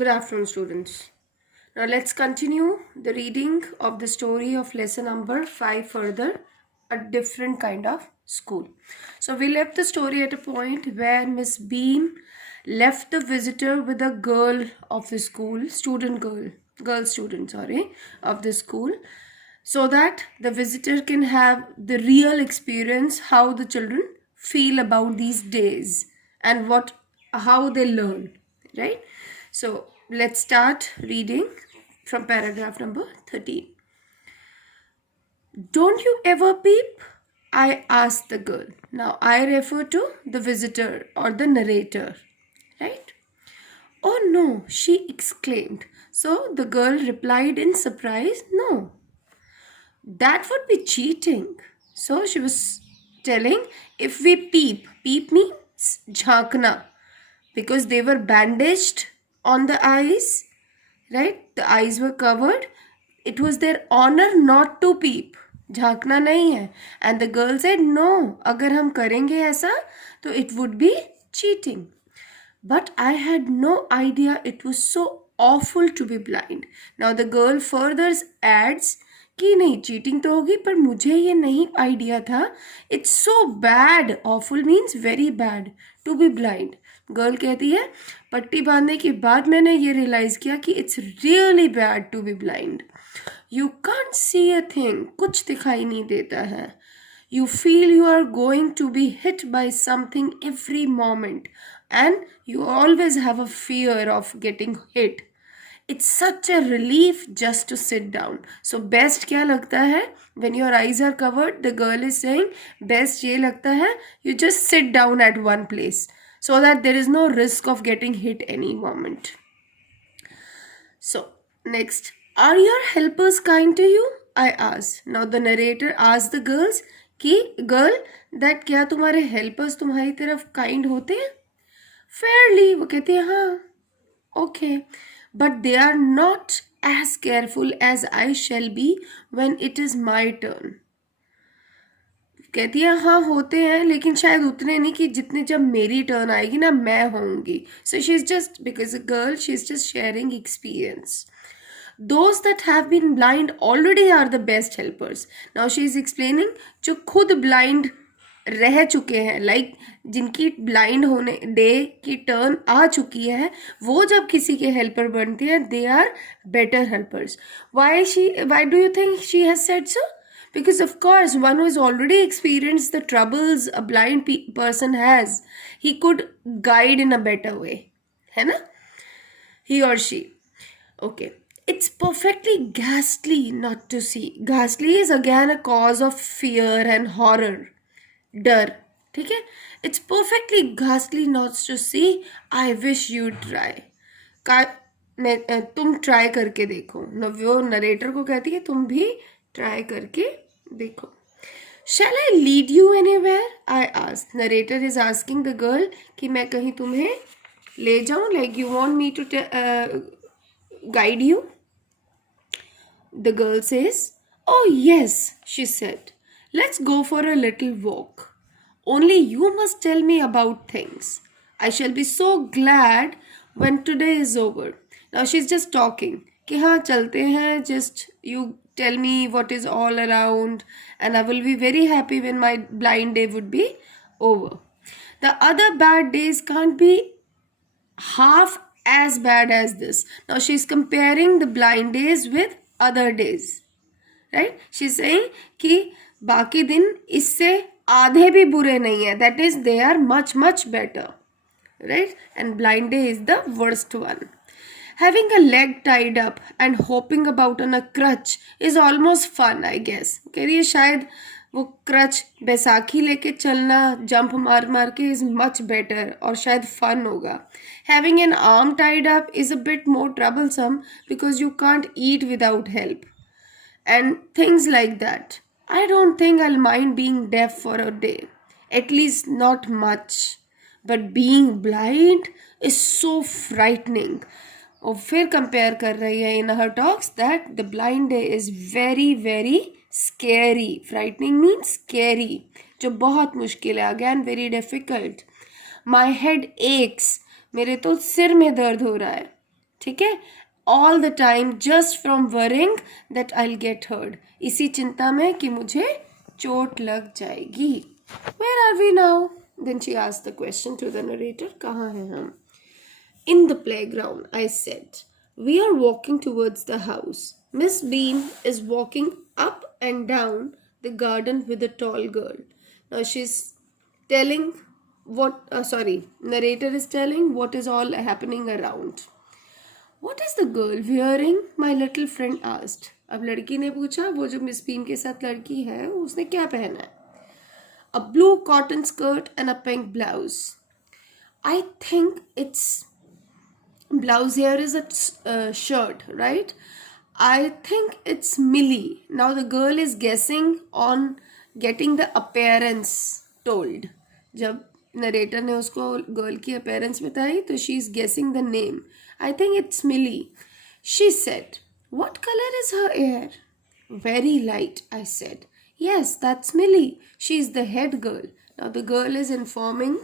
Good afternoon, students. Now let's continue the reading of the story of lesson number 5 further, a different kind of school. So we left the story at a point where Miss Beam left the visitor with a girl of the school, girl student, of the school, so that the visitor can have the real experience how the children feel about these days and how they learn, right? So let's start reading from paragraph number 13. Don't you ever peep? I asked the girl. Now I refer to the visitor or the narrator, right? Oh no, she exclaimed. So the girl replied in surprise, no, that would be cheating. So she was telling, if we peep means jhankna, because they were bandaged on the eyes, right? The eyes were covered. It was their honor not to peep. झांकना नहीं है. And the girl said, no, अगर हम करेंगे ऐसा तो it would be cheating. But I had no idea it was so awful to be blind. Now the girl further adds कि नहीं cheating तो होगी पर मुझे ये नहीं आइडिया था. It's so bad. Awful means very bad to be blind. Girl कहती है पट्टी बांधने के बाद मैंने ये रियलाइज किया कि it's really bad to be blind. You can't see a thing. कुछ दिखाई नहीं देता है. You feel you are going to be hit by something every moment and you always have a fear of getting hit. It's such a relief just to sit down. So best क्या लगता है? When your eyes are covered, the girl is saying best ये लगता है you just sit down at one place so that there is no risk of getting hit any moment. So next, are your helpers kind to you? I asked. Now the narrator asked the girls कि girl that क्या तुम्हारे helpers तुम्हारी तरफ kind होते हैं? Fairlie. वो कहती है हाँ. Okay. But they are not as careful as I shall be when it is my turn. कहती है हाँ होते हैं लेकिन शायद उतने नहीं कि जितने जब मेरी टर्न आएगी ना मैं होंगी. So she is just because a girl she is just sharing experience. Those that have been blind already are the best helpers. Now she is explaining जो खुद blind रह चुके हैं, like जिनकी blind होने डे की टर्न आ चुकी है, वो जब किसी के हेल्पर बनते हैं they are better helpers. Why do you think she has said so? Because of course one who has already experienced the troubles a blind person has, he could guide in a better way, है ना? He or she. Okay. It's perfectly ghastly not to see. Ghastly is again a cause of fear and horror. डर. ठीक है. It's perfectly ghastly not to see. I wish you'd try. तुम try करके देखो. वो narrator को कहती है तुम भी ट्राई करके देखो. Shall I lead you anywhere? I asked. Narrator is asking the girl कि मैं कहीं तुम्हें ले जाऊं. Like you want me to guide you? The girl says, oh yes, she said. Let's go for a little walk. Only you must tell me about things. I shall be so glad when today is over. Now she's just talking. कि हाँ चलते हैं, just you tell me what is all around and I will be very happy when my blind day would be over. The other bad days can't be half as bad as this. Now she's comparing the blind days with other days, right? She's saying कि बाकी दिन इससे आधे भी बुरे नहीं है. That is, they are much better, right? And blind day is the worst one. Having a leg tied up and hopping about on a crutch is almost fun, I guess. कह रही है शायद वो क्रच बैसाखी लेके चलना jump मार के is much better और शायद fun होगा. Having an arm tied up is a bit more troublesome because you can't eat without help and things like that. I don't think I'll mind being deaf for a day, at least not much, but being blind is so frightening. और फिर compare कर रही है in her talks that the blind day is very scary. Frightening means scary, जो बहुत मुश्किल है. Again very difficult. My head aches. मेरे तो सिर में दर्द हो रहा है. ठीक है, all the time just from worrying that I'll get hurt. इसी चिंता में कि मुझे चोट लग जाएगी. Where are we now? Then she asked the question to the narrator. कहाँ हैं हम? In the playground, I said. We are walking towards the house. Miss Bean is walking up and down the garden with a tall girl. Now she's telling narrator is telling what is all happening around. What is the girl wearing? My little friend asked. अब लड़की ने पूछा, वो जो miss Bean के साथ लड़की है उसने क्या पहना है? A blue cotton skirt and a pink blouse. I think it's blouse here is a shirt, right? I think it's Millie. Now the girl is guessing on getting the appearance told. जब narrator ने उसको girl की appearance बताई तो she is guessing the name. I think it's Millie. She said, what color is her hair? Very light, I said. Yes, that's Millie. She is the head girl. Now the girl is informing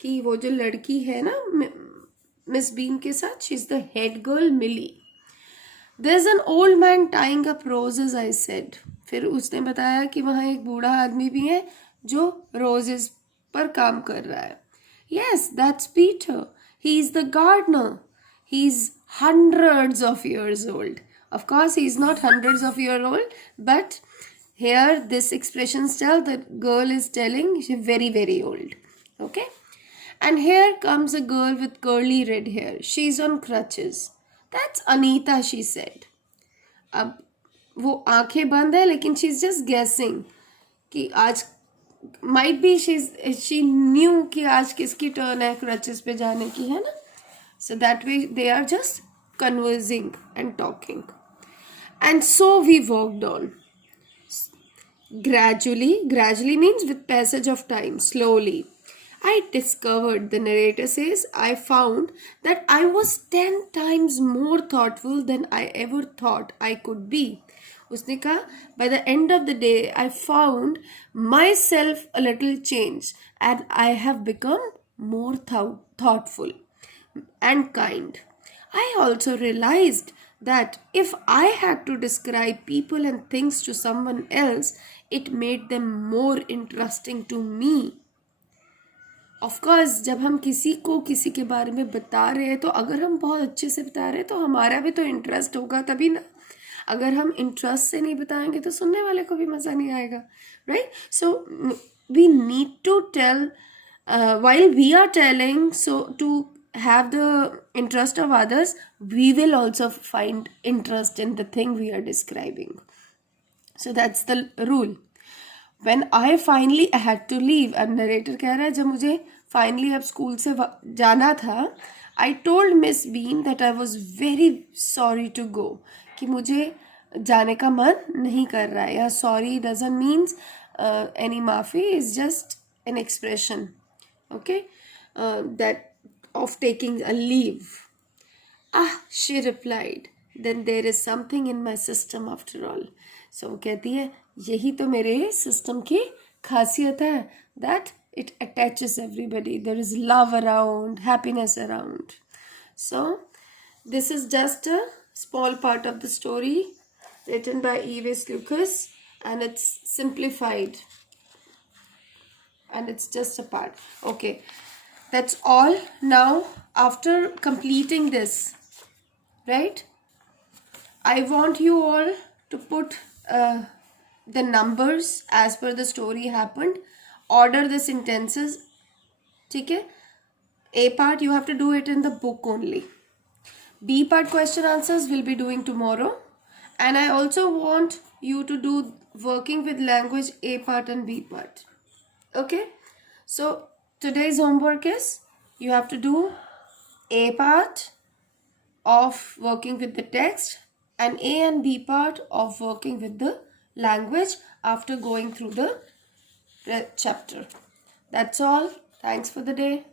कि वो जो लड़की है ना miss Bean के साथ, she is the head girl Millie. There is an old man tying up roses, I said. फिर उसने बताया कि वहाँ एक बूढ़ा आदमी भी है जो रोजेस पर काम कर रहा है. Yes, that's Peter. He is the gardener. He is hundreds of years old. Of course, he is not hundreds of years old, but here this expressions tell that girl is telling she's very, very old. Okay? And here comes a girl with curly red hair. She's on crutches. That's Anita, she said. अब वो आंखें बंद है लेकिन she's just guessing कि आज might be she knew कि आज किसकी turn है crutches पे जाने की, है ना? So that way they are just conversing and talking. And so we walked on. Gradually means with passage of time, slowly. I discovered, the narrator says, I found that I was 10 times more thoughtful than I ever thought I could be. उसने कहा, by the end of the day, I found myself a little changed and I have become more thoughtful and kind. I also realized that if I had to describe people and things to someone else, it made them more interesting to me. Of course, जब हम किसी को किसी के बारे में बता रहे हैं तो अगर हम बहुत अच्छे से बता रहे हैं तो हमारा भी तो इंटरेस्ट होगा तभी ना. अगर हम इंटरेस्ट से नहीं बताएंगे तो सुनने वाले को भी मज़ा नहीं आएगा, right? So we need to tell while we are telling, so to have the interest of others, we will also find interest in the thing we are describing. So that's the rule. When I finally had to leave, and narrator कह रहा है जब मुझे finally अब school से जाना था, I told Miss Bean that I was very sorry to go, कि मुझे जाने का मन नहीं कर रहा है. या sorry doesn't means any माफ़ी, is just an expression, okay, that of taking a leave. She replied, then there is something in my system after all. So वो कहती है यही तो मेरे सिस्टम की खासियत है, that it attaches everybody. There is love around, happiness around. So this is just a small part of the story written by Yves Lucas, and it's simplified and it's just a part. Okay, that's all. Now after completing this, right, I want you all to put the numbers as per the story happened, order the sentences. ठीक है? A part you have to do it in the book only. B part question answers will be doing tomorrow, and I also want you to do working with language A part and B part. Okay, so today's homework is you have to do A part of working with the text and A and B part of working with the language after going through the chapter. That's all. Thanks for the day.